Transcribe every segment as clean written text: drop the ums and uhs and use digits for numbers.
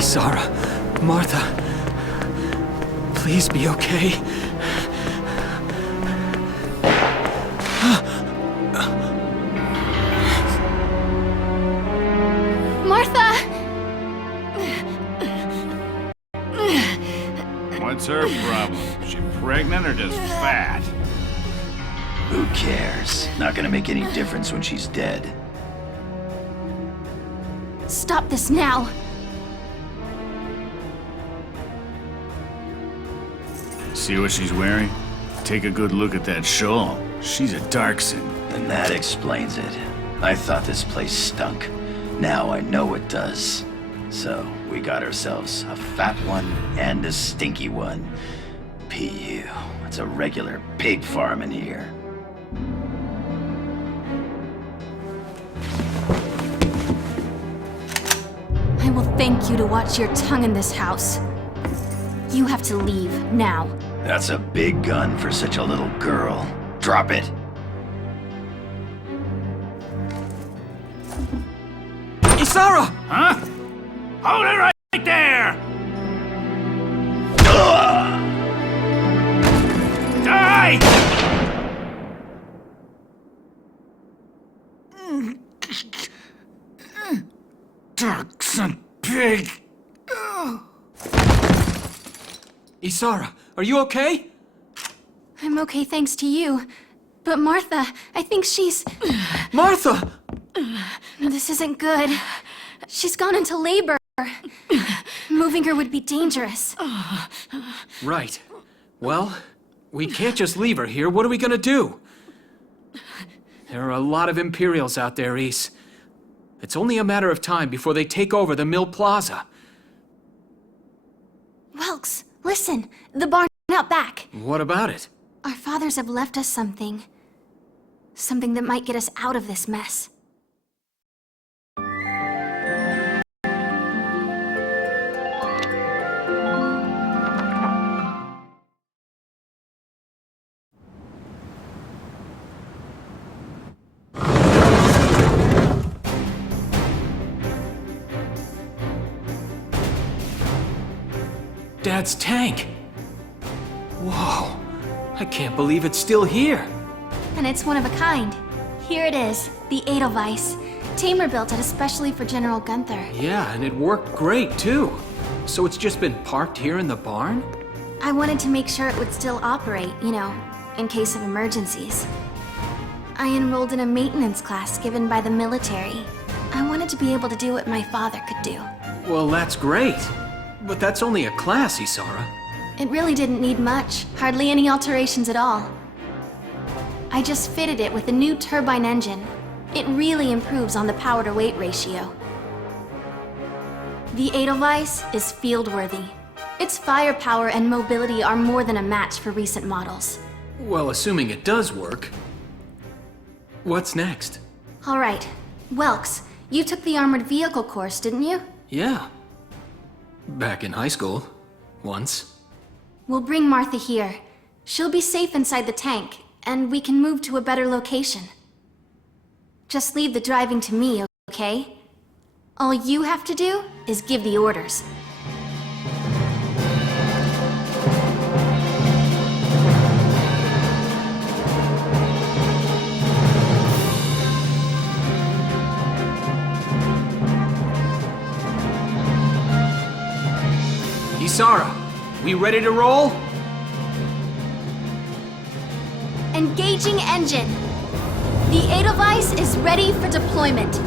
Isara, Martha, please be okay. Martha! What's her problem? Is she pregnant or just fat? Who cares? Not gonna make any difference when she's dead. Stop this now! See what she's wearing? Take a good look at that shawl. She's a Darkson. And that explains it. I thought this place stunk. Now I know it does. So, we got ourselves a fat one and a stinky one. PU. It's a regular pig farm in here. I will thank you to watch your tongue in this house. You have to leave, now. That's a big gun for such a little girl. Drop it. Isara! Huh? Hold it right there! Die! Darkson pig! Isara, are you okay? I'm okay thanks to you. But Martha, I think she's... Martha! This isn't good. She's gone into labor. Moving her would be dangerous. Right. Well, we can't just leave her here. What are we gonna do? There are a lot of Imperials out there, Ys. It's only a matter of time before they take over the Mill Plaza. Welks, listen. The barn out back. What about it? Our fathers have left us something. Something that might get us out of this mess. Dad's tank. Whoa. I can't believe it's still here. And it's one of a kind. Here it is, the Edelweiss. Tamer built it especially for General Gunther. Yeah, and it worked great, too. So it's just been parked here in the barn? I wanted to make sure it would still operate, you know, in case of emergencies. I enrolled in a maintenance class given by the military. I wanted to be able to do what my father could do. Well, that's great. But that's only a class, Isara. It really didn't need much, hardly any alterations at all. I just fitted it with a new turbine engine. It really improves on the power-to-weight ratio. The Edelweiss is field-worthy. Its firepower and mobility are more than a match for recent models. Well, assuming it does work. What's next? All right, Welks, you took the armored vehicle course, didn't you? Yeah. Back in high school. Once. We'll bring Martha here. She'll be safe inside the tank, and we can move to a better location. Just leave the driving to me, okay? All you have to do is give the orders. Isara, we ready to roll? Engaging engine. The Edelweiss is ready for deployment.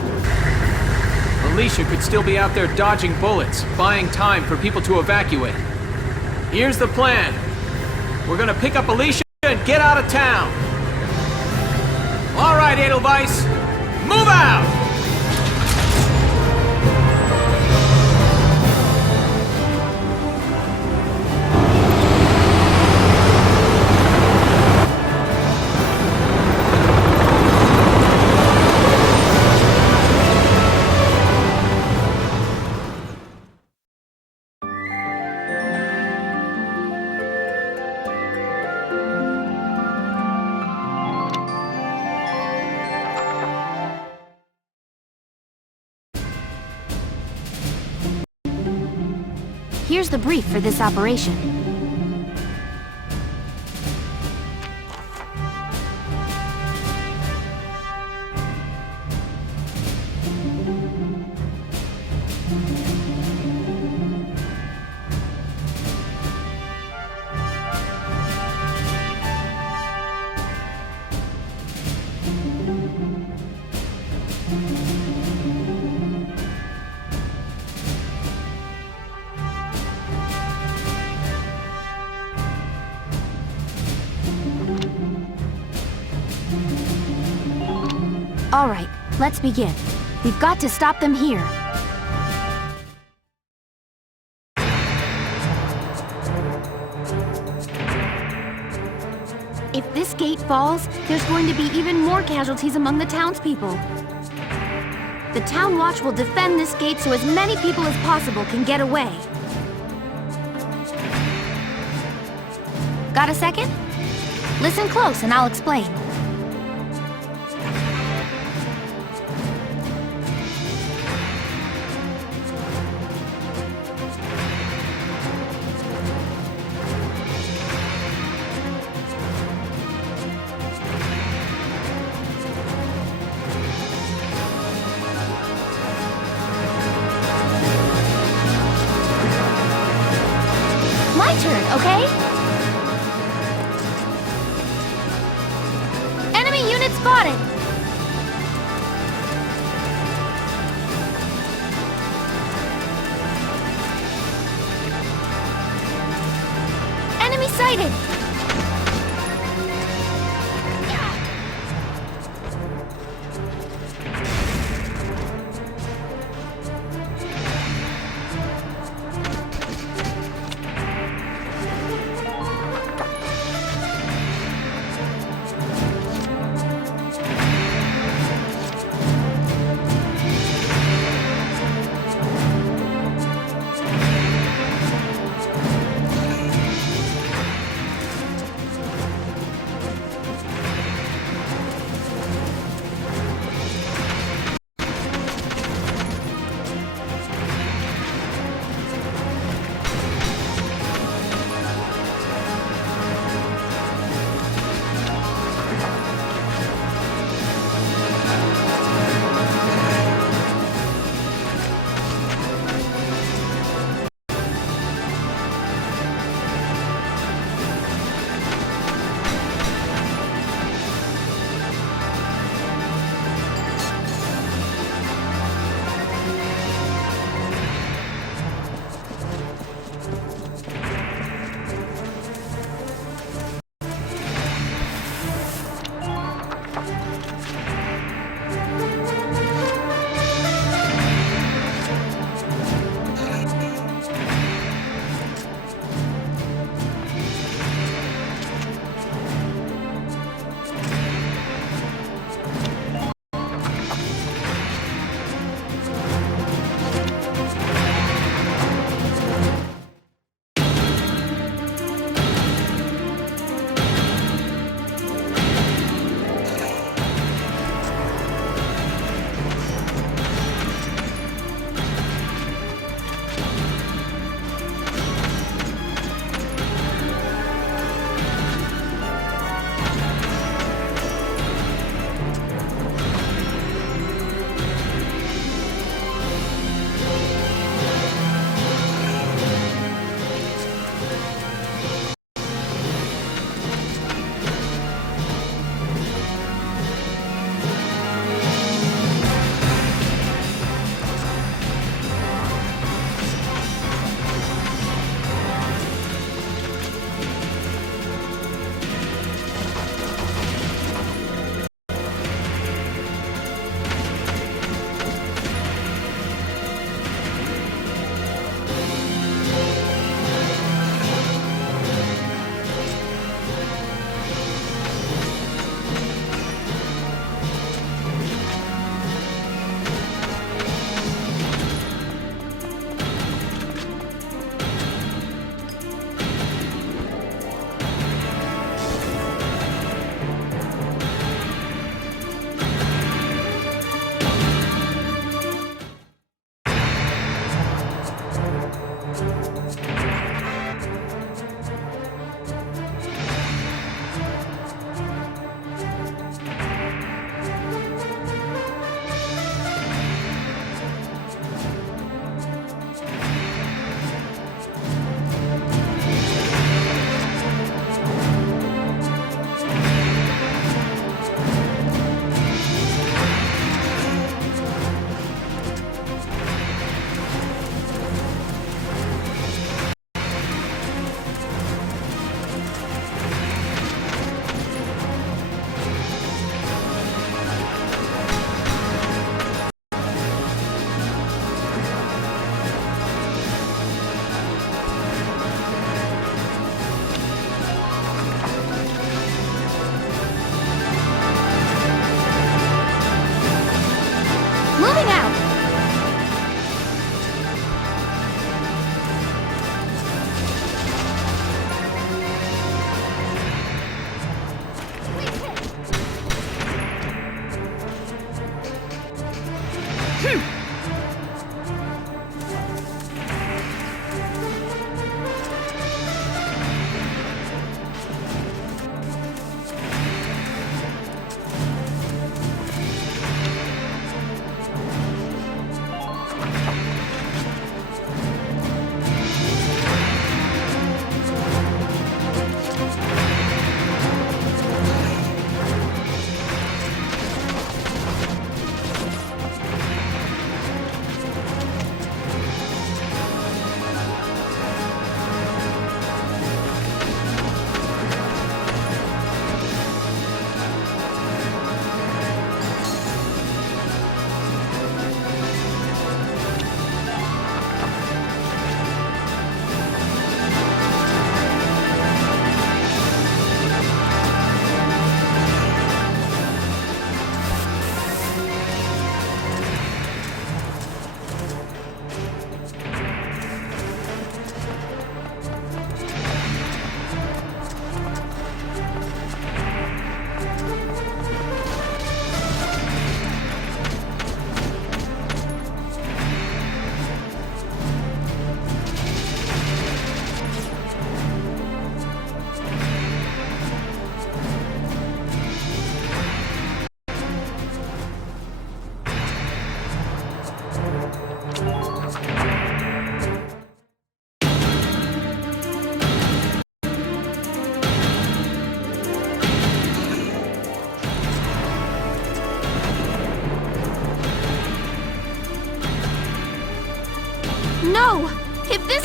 Alicia could still be out there dodging bullets, buying time for people to evacuate. Here's the plan. We're gonna pick up Alicia and get out of town. All right, Edelweiss, move out! Here's the brief for this operation. All right, let's begin. We've got to stop them here. If this gate falls, there's going to be even more casualties among the townspeople. The Town Watch will defend this gate so as many people as possible can get away. Got a second? Listen close and I'll explain. My turn, okay? Enemy unit spotted! Enemy sighted!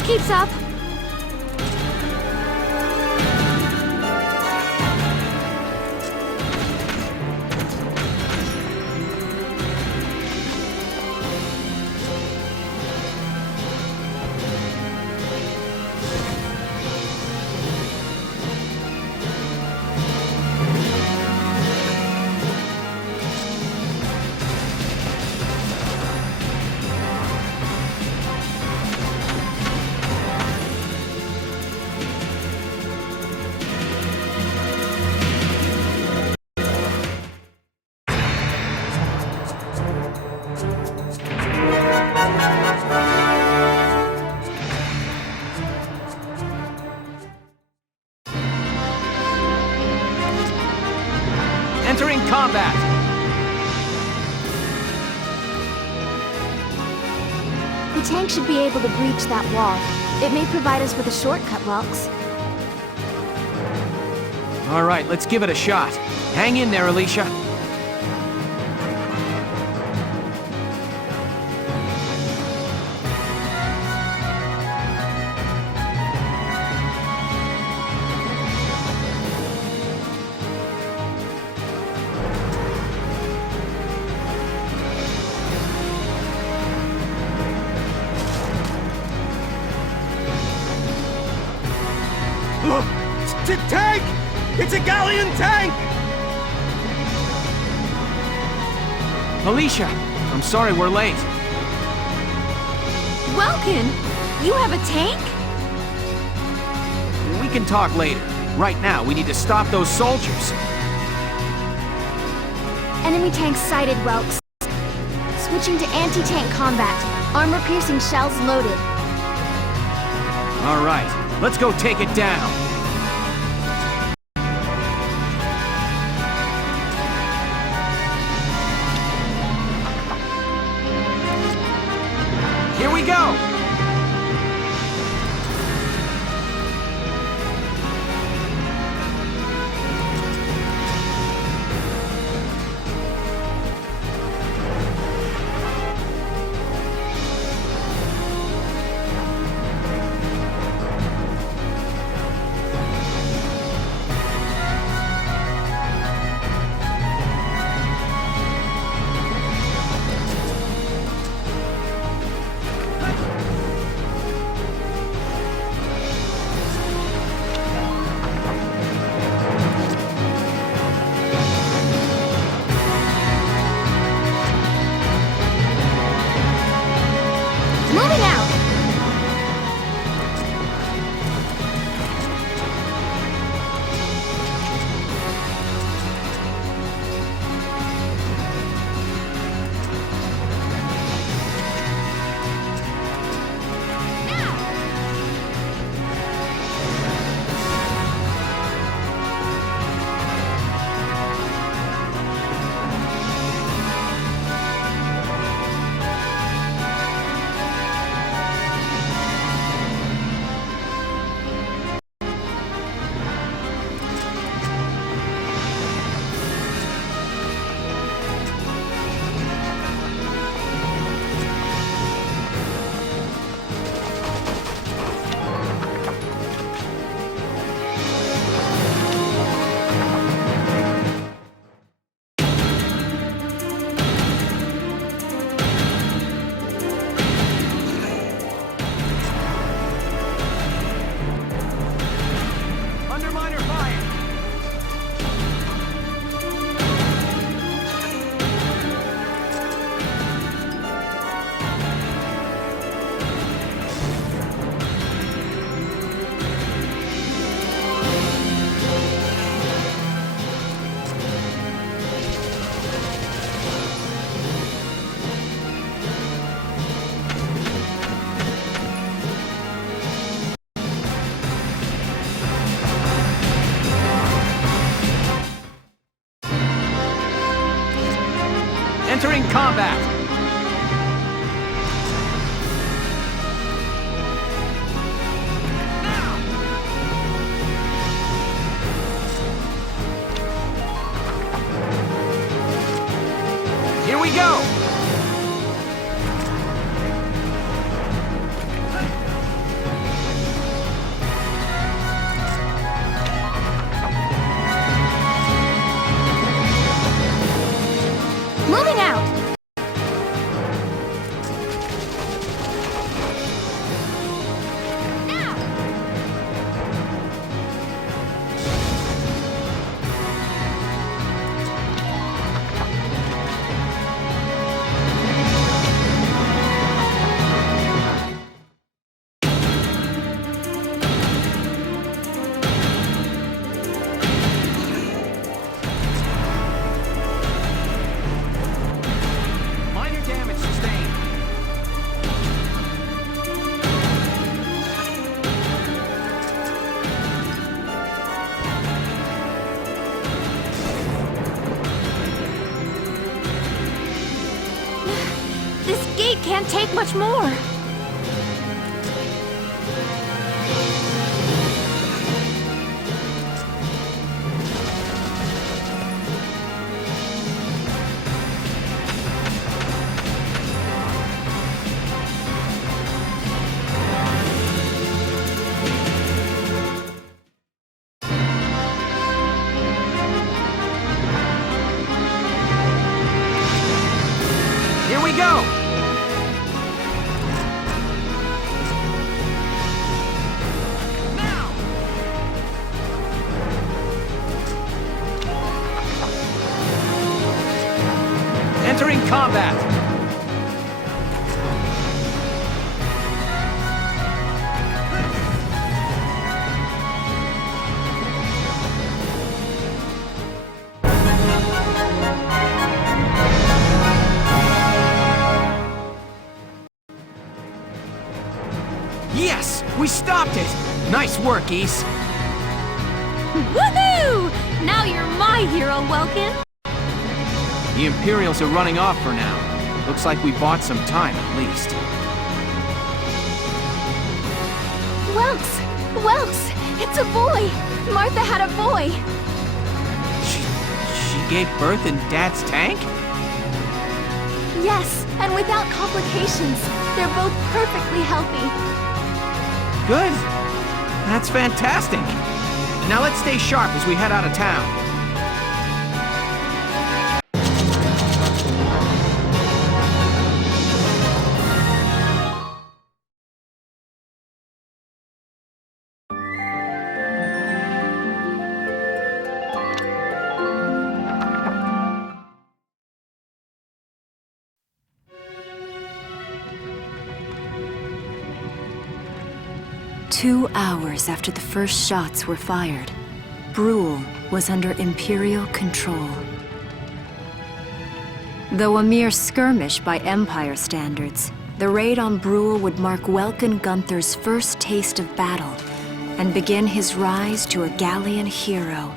keeps up. Entering combat! The tank should be able to breach that wall. It may provide us with a shortcut, Welks. All right, let's give it a shot. Hang in there, Alicia. Tank! It's a galleon tank! Alicia, I'm sorry we're late. Welkin, you have a tank? We can talk later. Right now, we need to stop those soldiers. Enemy tank sighted, Welks. Switching to anti-tank combat. Armor-piercing shells loaded. All right, let's go take it down. Here we go! Moving out! Underminer fire! Entering combat! Here we go! can't take much more. Here we go! Now! Entering combat! Yes! We stopped it! Nice work, Ys. Woohoo! Now you're my hero, Welkin. The Imperials are running off for now. Looks like we bought some time, at least. Welks! It's a boy! Martha had a boy! She gave birth in Dad's tank? Yes, and without complications. They're both perfectly healthy. Good. That's fantastic. Now let's stay sharp as we head out of town. Two hours after the first shots were fired, Brule was under Imperial control. Though a mere skirmish by Empire standards, the raid on Brule would mark Welkin Gunther's first taste of battle and begin his rise to a Gallian hero.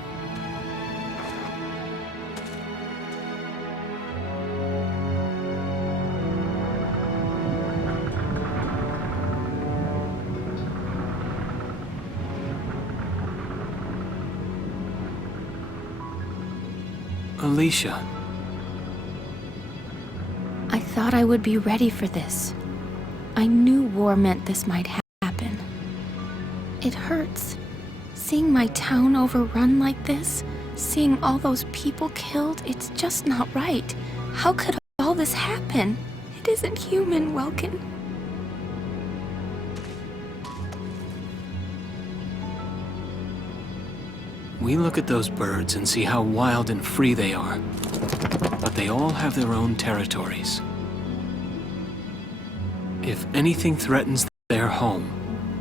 Alicia. I thought I would be ready for this. I knew war meant this might happen. It hurts. Seeing my town overrun like this, seeing all those people killed, it's just not right. How could all this happen? It isn't human, Welkin. We look at those birds and see how wild and free they are. But they all have their own territories. If anything threatens their home,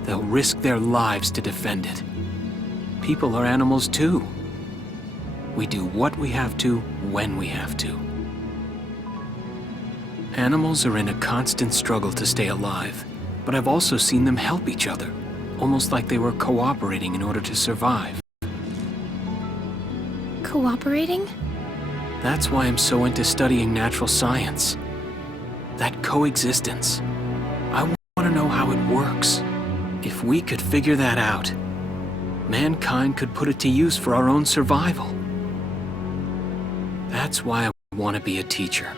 they'll risk their lives to defend it. People are animals too. We do what we have to, when we have to. Animals are in a constant struggle to stay alive, but I've also seen them help each other, almost like they were cooperating in order to survive. Cooperating? That's why I'm so into studying natural science. That coexistence. I want to know how it works. If we could figure that out, mankind could put it to use for our own survival. That's why I want to be a teacher,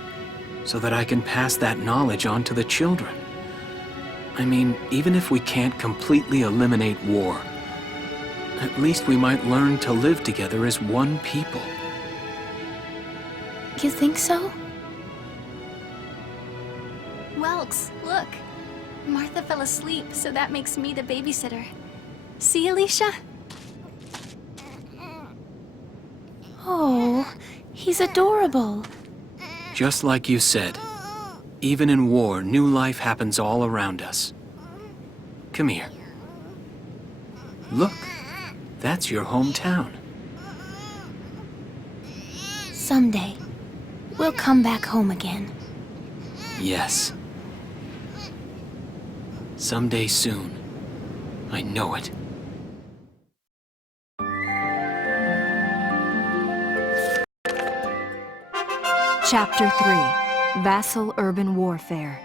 so that I can pass that knowledge on to the children. I mean, even if we can't completely eliminate war, at least we might learn to live together as one people. You think so? Welks, look. Martha fell asleep, so that makes me the babysitter. See, Alicia? Oh, he's adorable. Just like you said, even in war, new life happens all around us. Come here. Look, that's your hometown. Someday, we'll come back home again. Yes. Someday soon. I know it. Chapter 3, Vassal Urban Warfare.